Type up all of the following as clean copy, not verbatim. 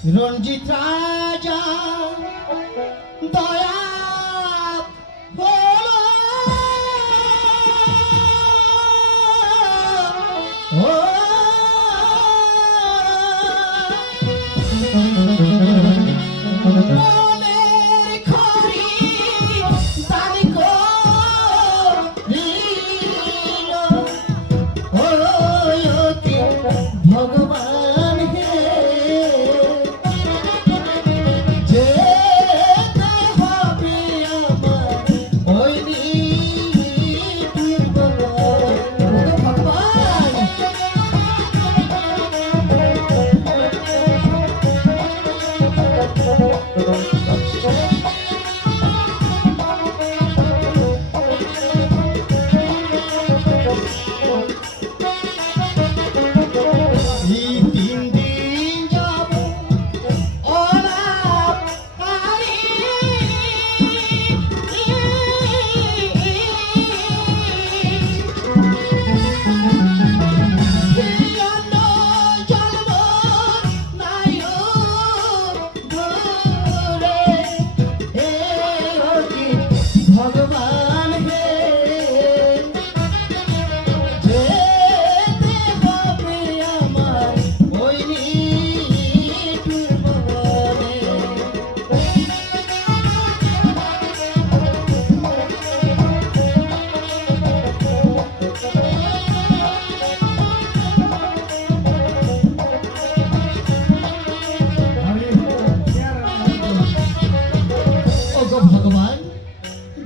রঞ্জিত রাজা দয়া হলো ও মনের খড়ি দান করিল ও কে ভগবান হে যেতে হবে আমার ওই নিটির বন। ওগো ভগবান এই 3 দিন যাব অনাপ কারি অন্য জন্ম নাই দূরে হে অতি ভগবান হে যেতে হবে আমার ওই নিটির বনে। ওগো ভগবান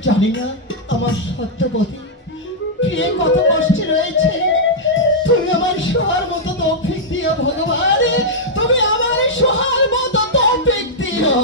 জানি না আমার সত্যবতী প্রিয় কত কষ্টে রয়েছে, তুমি আমার সোহার মতো তৌফিক দিও ভগবান, তুমি আমার সোহার মতো তৌফিক দিও।